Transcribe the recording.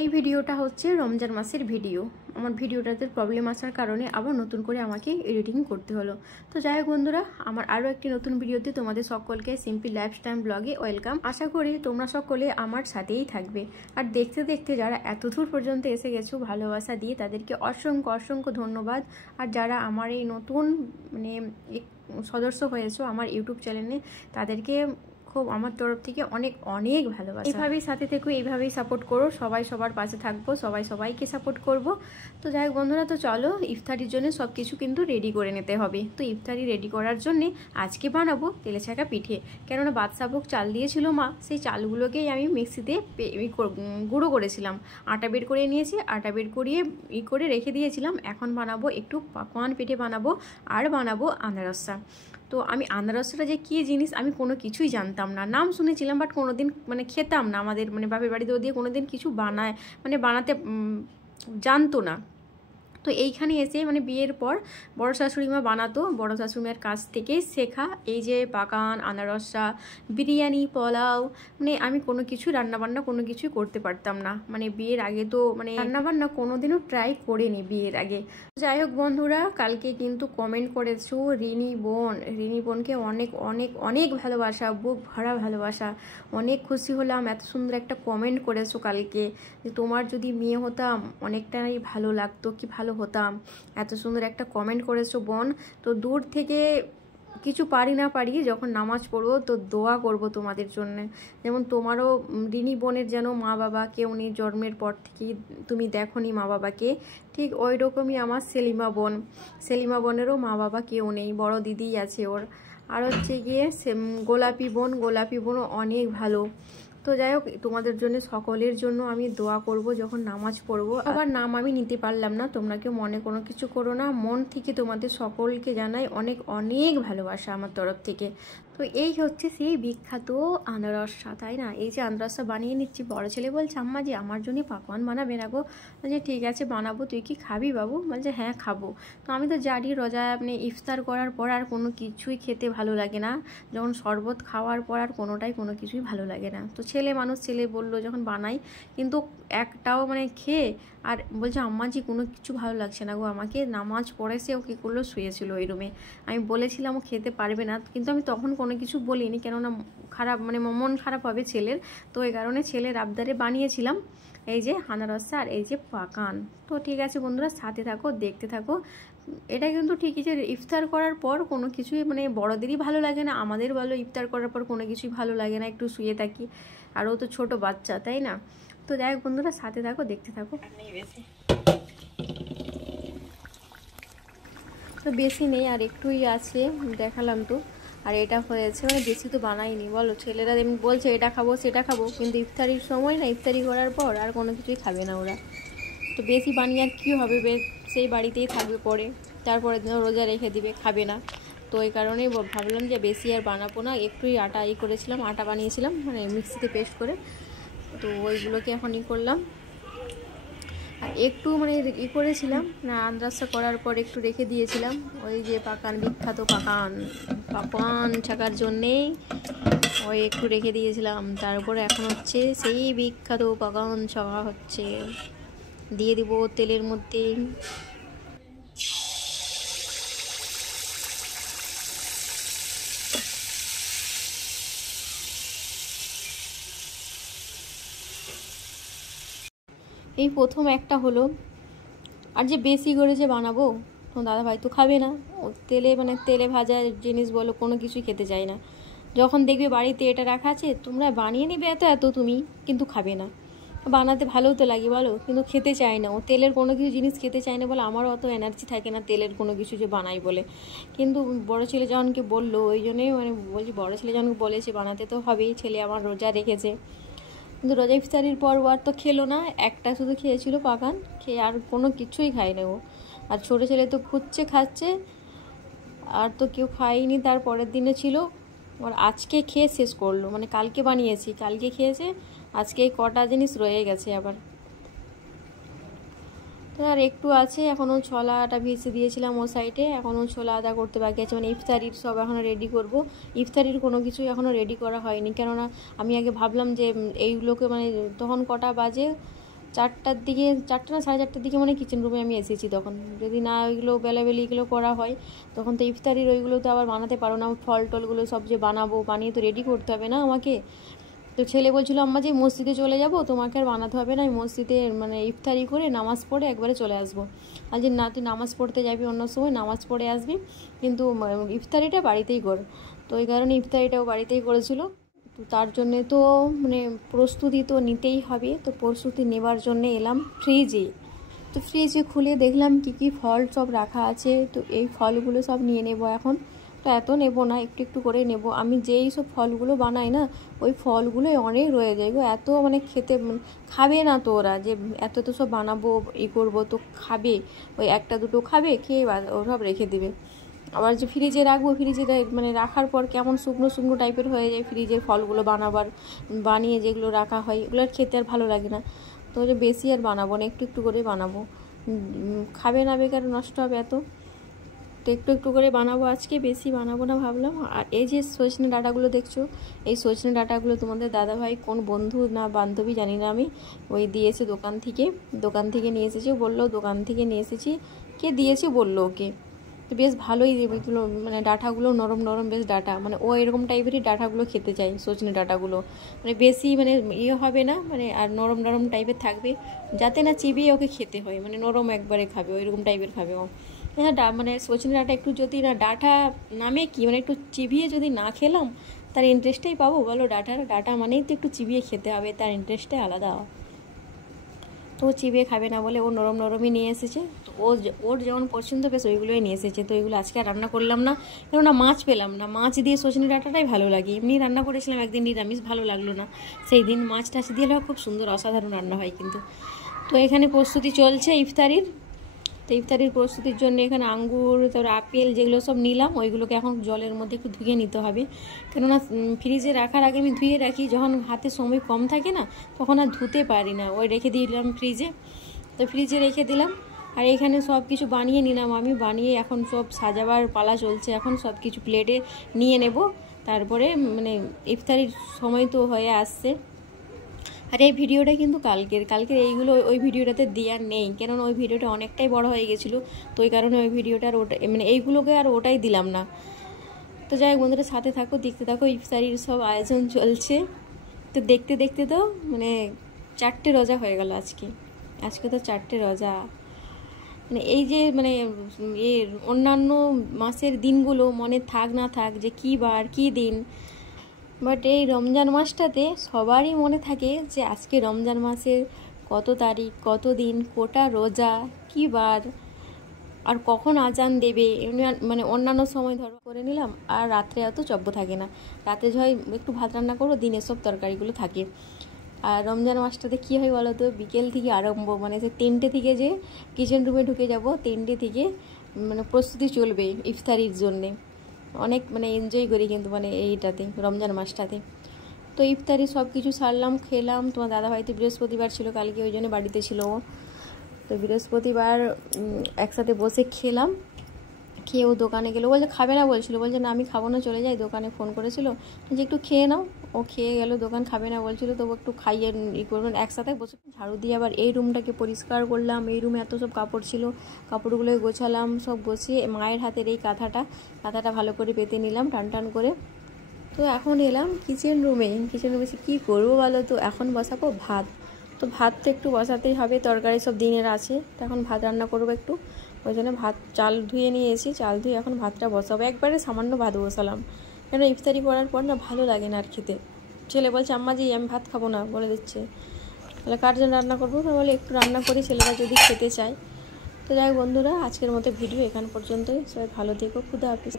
এই ভিডিওটা হচ্ছে রমজান মাসের ভিডিও। আমার ভিডিওটাতে প্রবলেম আসার কারণে আবার নতুন করে আমাকে এডিটিং করতে হলো। তো যাই হোক বন্ধুরা, আমার আরও একটি নতুন ভিডিওতে তোমাদের সকলকে সিম্পল লাইফস্টাইল ব্লগে ওয়েলকাম। আশা করি তোমরা সকলে আমার সাথেই থাকবে। আর দেখতে দেখতে যারা এতদূর পর্যন্ত এসে গেছো ভালোবাসা দিয়ে, তাদেরকে অসংখ্য অসংখ্য ধন্যবাদ। আর যারা আমার এই নতুন সদস্য হয়েছো আমার ইউটিউব চ্যানেলে, তাদেরকে খুব আমার তরফ থেকে অনেক অনেক ভালোবাসা। এইভাবেই সাথে থেকো, এইভাবেই সাপোর্ট করো। সবাই সবার পাশে থাকবো, সবাই সবাইকে সাপোর্ট করব। তো যাই হোক বন্ধুরা, তো চলো ইফতারির জন্য সব কিছু কিন্তু রেডি করে নিতে হবে। তো ইফতারি রেডি করার জন্যে আজকে বানাবো তেলে ছাঁকা পিঠে। কেননা বাদশাভোগ চাল দিয়েছিল মা, সেই চালগুলোকেই আমি মিক্সিতে গুঁড়ো করেছিলাম। আটা বের করে নিয়েছি, আটা বের করিয়ে করে রেখে দিয়েছিলাম। এখন বানাবো একটু পাকোয়ান পিঠে বানাবো, আর বানাবো আনারসা। তো আমি আনারসটা যে কী জিনিস আমি কোনো কিছুই জানতাম না, নাম শুনেছিলাম বাট কোনোদিন খেতাম না। আমাদের বাপের বাড়িতেও দিয়ে কোনোদিন কিছু বানাতে জানতো না। তো এইখানে এসে বিয়ের পর বড় শাশুড়িমা বানাতো, বড় শাশুড়িমার কাছ থেকেই শেখা এই যে পাকান, আনারসা, বিরিয়ানি, পোলাও। আমি কোনো কিছু রান্নাবান্না কোনো কিছুই করতে পারতাম না। বিয়ের আগে তো রান্নাবান্না কোনোদিনও ট্রাই করিনি বিয়ের আগে। যাই হোক বন্ধুরা, কালকে কিন্তু কমেন্ট করেছো রিনি বোনকে অনেক অনেক অনেক ভালোবাসা, বুক ভরা ভালোবাসা। অনেক খুশি হলাম, এত সুন্দর একটা কমেন্ট করেছো কালকে যে তোমার যদি মেয়ে হতাম অনেকটাই ভালো লাগতো, কি ভালো হতাম। এত সুন্দর একটা কমেন্ট করেছো বোন। তো দূর থেকে কিছু পারি না পারি, যখন নামাজ পড়বো তো দোয়া করব তোমাদের জন্য। যেমন তোমারও রিনি বোনের যেন মা বাবা কেউ নেই, জন্মের পর থেকেই তুমি দেখোনি মা বাবাকে, ঠিক ওই রকমই আমার সেলিমা বোনেরও মা বাবা কেউ নেই, বড় দিদি আছে ওর। আর হচ্ছে গিয়ে গোলাপি বোনও অনেক ভালো। তো যাই হোক, তোমাদের জন্য সকলের জন্য আমি দোয়া করব যখন নামাজ পড়বো। আবার নাম আমি নিতে পারলাম না, তোমরা কেউ মনে কোনো কিছু করো না। মন থেকে তোমাদের সকলকে জানাই অনেক অনেক ভালোবাসা আমার তরফ থেকে। তো এই হচ্ছে সেই বিখ্যাত আনারসা, তাই না? এই যে আনারসা বানিয়ে নিচ্ছি। বড় ছেলে বলছে আম্মা যে আমার জন্য পাকওয়ান বানাবে না গো। বলছে ঠিক আছে বানাবো, তুই কি খাবি বাবু? বলছে হ্যাঁ খাবো। তো আমি তো জানি রোজা ইফতার করার পর আর কোনো কিছুই খেতে ভালো লাগে না, যখন শরবত খাওয়ার পর আর কোনো কিছুই ভালো লাগে না। তো ছেলে বললো যখন বানাই, কিন্তু একটাও খেয়ে আর বলছে আম্মাজি কোনো কিছু ভালো লাগছে না গো আমাকে। নামাজ পড়েছে, ও কী করলো, শুয়েছিল ওই রুমে। আমি বলেছিলাম ও খেতে পারবে না, কিন্তু আমি তখন কোনো কিছু বলিনি, কেননা খারাপ মন খারাপ হবে ছেলের। তো এই কারণে ছেলের আবদারে বানিয়েছিলাম এই যে আনারসা আর এই যে পাকান। তো ঠিক আছে বন্ধুরা, সাথে থাকো, দেখতে থাকো। এটা কিন্তু ঠিকই যে ইফতার করার পর কোনো কিছুই বড়দেরই ভালো লাগে না, আমাদের ভালো ইফতার করার পর কোনো কিছুই ভালো লাগে না, একটু শুয়ে থাকি। আর ও তো ছোটো বাচ্চা, তাই না? তো যাই হোক বন্ধুরা, সাথে থাকো, দেখতে থাকো। তো বেশি নেই, আর একটুই আছে, দেখালাম তো। আর এটা হয়েছে বেশি তো বানাইনি, বলো। ছেলেরা এমনি বলছে এটা খাবো সেটা খাবো, কিন্তু ইফতারির সময় না, ইফতারি করার পর আর কোনো কিছুই খাবে না ওরা। তো বেশি বানিয়ে আর কী হবে, সেই বাড়িতেই থাকবে পরে, তারপরে রোজা রেখে দিবে, খাবে না। তো এই কারণেই ভাবলাম যে বেশি আর বানাবো না। একটুই আটা করেছিলাম, আটা বানিয়েছিলাম মিক্সিতে পেস্ট করে। তো ওইগুলোকে এখন করলাম। আর একটু করেছিলাম না, আন্দাজটা করার পর একটু রেখে দিয়েছিলাম ওই যে বিখ্যাত পাকান ছাকার জন্যেই ওই একটু রেখে দিয়েছিলাম। তারপরে এখন হচ্ছে সেই বিখ্যাত পাকান ছাকা হচ্ছে, দিয়ে দিব তেলের মধ্যে। এই প্রথম একটা হলো, আর যে বেশি করে যে বানাবো তো দাদাভাই তো খাবে না। ও তেলে ভাজা জিনিস বলো কোনো কিছুই খেতে চায় না। যখন দেখবে বাড়িতে এটা রাখা আছে, তোমরা বানিয়ে নিবে এত তুমি, কিন্তু খাবে না। বানাতে ভালোও তো লাগে বলো, কিন্তু খেতে চায় না। ও তেলের কোনো কিছু জিনিস খেতে চায় না বলে আমারও অত এনার্জি থাকে না তেলের কোনো কিছু যে বানাই বলে। কিন্তু বড় ছেলে যখনকে বললো, ওই জন্যই বলছি বড় ছেলে যখন বলেছে বানাতে তো হবেই। ছেলে আমার রোজা রেখেছে, কিন্তু রোজা ইফতারির পর ও আর তো খেলো না, একটা শুধু খেয়েছিল পাকান, খেয়ে আর কোনো কিছুই খায় না ও। আর ছোটো ছেলে তো খুঁজছে খাচ্ছে, আর তো কেউ খায়নি। তার পরের দিনে ছিল, আর আজকে খেয়ে শেষ করলো। কালকে বানিয়েছি, কালকে খেয়েছে, আজকে এই কটা জিনিস রয়ে গেছে আবার। তো আর একটু আছে, এখনও ছোলাটা ভিজে দিয়েছিলাম ও সাইডে, এখনও ছোলা আদা করতে বাকি আছে। ইফতারির সব এখনও রেডি করব। ইফতারির কোনো কিছুই এখনও রেডি করা হয়নি, কেননা আমি আগে ভাবলাম যে এইগুলোকে তখন কটা বাজে, 4টার দিকে, 4টা না 4:30টার দিকে মানে কিচেন রুমে আমি এসেছি। তখন যদি না ওইগুলো বেলাবেলি এগুলো করা হয় তখন তো ইফতারির ওইগুলো তো আবার বানাতে পারো না, ফল টলগুলো সব যে বানাবো, বানিয়ে তো রেডি করতে হবে না আমাকে। তো ছেলে বলছিল আম্মা যে মসজিদে চলে যাব, তোমাকে আর বানাতে হবে না, আমি মসজিদে মানে ইফতারি করে নামাজ পড়ে একবারে চলে আসবো। আর যে না তুই নামাজ পড়তে যাবি অন্য সময়, নামাজ পড়ে আসবি, কিন্তু ইফতারিটা বাড়িতেই কর। তো ওই কারণে ইফতারিটাও বাড়িতেই করেছিল। তো তার জন্যে তো মানে প্রস্তুতি তো নিতেই হবে। তো প্রস্তুতি নেবার জন্যে এলাম ফ্রিজে। তো ফ্রিজে খুলে দেখলাম কি কি ফল সব রাখা আছে। তো এই ফলগুলো সব নিয়ে নেব এখন। তো এত নেব না, একটু একটু করে নেব। আমি যেই সব ফলগুলো বানাই না, ওই ফলগুলো অনেক রয়ে যায় গো, এত মানে খেতে খাবে না তো ওরা, যে এত তো সব বানাবো করবো তো খাবে, ওই একটা দুটো খাবে, খেয়ে ওসব রেখে দেবে। আবার যে ফ্রিজে রাখবো, ফ্রিজে মানে রাখার পর কেমন শুকনো শুকনো টাইপের হয়ে যায় ফ্রিজের ফলগুলো বানিয়ে যেগুলো রাখা হয়, এগুলো আর খেতে আর ভালো লাগে না। তো যে বেশি আর বানাবো না, একটু একটু করে বানাবো, খাবে না, বেকার নষ্ট হবে এত। তো একটু একটু করে বানাবো আজকে, বেশি বানাবো না ভাবলাম। আর এই যে সজনে ডাঁটাগুলো দেখছো, এই সজনে ডাঁটাগুলো তোমাদের দাদাভাই কোন বন্ধু না বান্ধবী জানি না আমি, ওই দিয়েছে দোকান থেকে নিয়ে এসেছি, বললো দোকান থেকে নিয়ে এসেছি, কে দিয়েছে বললো ওকে। তো বেশ ভালোই এগুলো, মানে ডাঁটাগুলো নরম নরম বেশ ডাঁটা, মানে ও এরকম টাইপেরই ডাঁটাগুলো খেতে চাই, সজনে ডাঁটাগুলো মানে বেশি মানে ইয়ে হবে না, মানে আর নরম নরম টাইপের থাকবে, যাতে না চিবিয়ে ওকে খেতে হয়, মানে নরম একবারে খাবে, ওইরকম টাইপের খাবে ও। হ্যাঁ, মানে সজনে ডাঁটা একটু যদি না ডাঁটা নামে কি, মানে একটু চিবিয়ে যদি না খেলাম তার ইন্টারেস্টটাই পাবো বলো? ডাঁটা মানেই তো একটু চিবিয়ে খেতে হবে, তার ইন্টারেস্টটাই আলাদা। তো ও চিবিয়ে খাবে না বলে ও নরম নরমই নিয়ে এসেছে। তো ওর যেমন পছন্দ বেশ ওইগুলোই নিয়ে এসেছে। তো ওইগুলো আজকে আর রান্না করলাম না, কেননা মাছ পেলাম না। মাছ দিয়ে সজনে ডাঁটাটাই ভালো লাগে, এমনি রান্না করেছিলাম একদিন নিরামিষ, ভালো লাগলো না। সেই দিন মাছ টাছ দিয়ে খুব সুন্দর অসাধারণ রান্না হয় কিন্তু। তো এখানে প্রস্তুতি চলছে ইফতারির। তো ইফতারির প্রস্তুতির জন্য এখানে আঙ্গুর, তারপর আপেল যেগুলো সব নিলাম, ওইগুলোকে এখন জলের মধ্যে একটু ধুয়ে নিতে হবে। কেননা ফ্রিজে রাখার আগে আমি ধুয়ে রাখি, যখন হাতে সময় কম থাকে না তখন আর ধুতে পারি না, ওই রেখে দিলাম ফ্রিজে। তো ফ্রিজে রেখে দিলাম। আর এখানে সব কিছু বানিয়ে নিলাম আমি, বানিয়ে এখন সব সাজাবার পালা চলছে, এখন সব কিছু প্লেটে নিয়ে নেব। তারপরে মানে ইফতারির সময় তো হয়ে আসছে। আর এই ভিডিওটা কিন্তু কালকের এইগুলো ওই ভিডিওটাতে দেওয়ার নেই, কেননা ওই ভিডিওটা অনেকটাই বড় হয়ে গেছিলো। তো ওই কারণে ওই ভিডিওটা আর ওটা মানে এইগুলোকে আর ওটাই দিলাম না। তো যাই হোক বন্ধুরা, সাথে থাকো, দেখতে থাকো, ইফতারির সব আয়োজন চলছে। তো দেখতে দেখতে তো মানে 4টে রোজা হয়ে গেল আজকে তো 4টে রোজা। মানে এই যে মানে অন্যান্য মাসের দিনগুলো মনে থাক না থাক যে কী বার কী দিন, বাট এই রমজান মাসটাতে সবারই মনে থাকে যে আজকে রমজান মাসের কত তারিখ, কত দিন, কোটা রোজা, কী বার, আর কখন আজান দেবে। এমনি মানে অন্যান্য সময় ধরো করে নিলাম, আর রাত্রে এত চব্য থাকে না, রাতে হয় একটু ভাত রান্না করবো, দিনে সব তরকারিগুলো থাকে। আর রমজান মাসটাতে কী হয় বলো তো, বিকেল থেকে আরম্ভ, মানে সে 3টে থেকে যে কিচেন রুমে ঢুকে যাব, 3টে থেকে মানে প্রস্তুতি চলবে ইফতারির জন্যে। অনেক মানে এনজয় করি কিন্তু মানে এইটাতে, রমজান মাসটাতে। তো ইফতারি সব কিছু সারলাম, খেলাম। তোমার দাদাভাই তো বৃহস্পতিবার ছিল কালকে, ওই জন্য বাড়িতে ছিল ও। তো বৃহস্পতিবার একসাথে বসে খেলাম। খেয়ে ও দোকানে গেলো, বলছে খাবে না, বলছে না আমি খাবো না, চলে যাই। দোকানে ফোন করেছিল যে একটু খেয়ে নাও, ও খেয়ে গেল। দোকান খাবে না বলছিল, তো একটু খাইয়ে করবেন একসাথে বসে। ঝাড়ু দিয়ে আবার এই রুমটাকে পরিষ্কার করলাম। এই রুমে এত সব কাপড় ছিল, কাপড়গুলোই গোছালাম, সব বসিয়ে মায়ের হাতের এই কাঁথাটা ভালো করে পেতে নিলাম টান করে। তো এখন এলাম কিচেন রুমে এসে কী করবো বলো তো, এখন বসাবো ভাত। তো ভাত তো একটু বসাতেই হবে, তরকারি সব দিনের আছে, তো এখন ভাত রান্না করবো একটু। ওই জন্য চাল ধুয়ে নিয়ে এসি, চাল ধুয়ে এখন ভাতটা বসাবো। একবারে সামান্য ভাত বসালাম, কেন ইফতারি করার পর না ভালো লাগে না আর খেতে। ছেলে বলছে আম্মা জি আমি ভাত খাবো না, বলে দিচ্ছে। তাহলে কার জন্য রান্না করবো? বলে একটু রান্না করি, ছেলেরা যদি খেতে চায়। তো যাই বন্ধুরা, আজকের মতো ভিডিও এখান পর্যন্তই। সবাই ভালো থেকো, খুদা হাফেজ।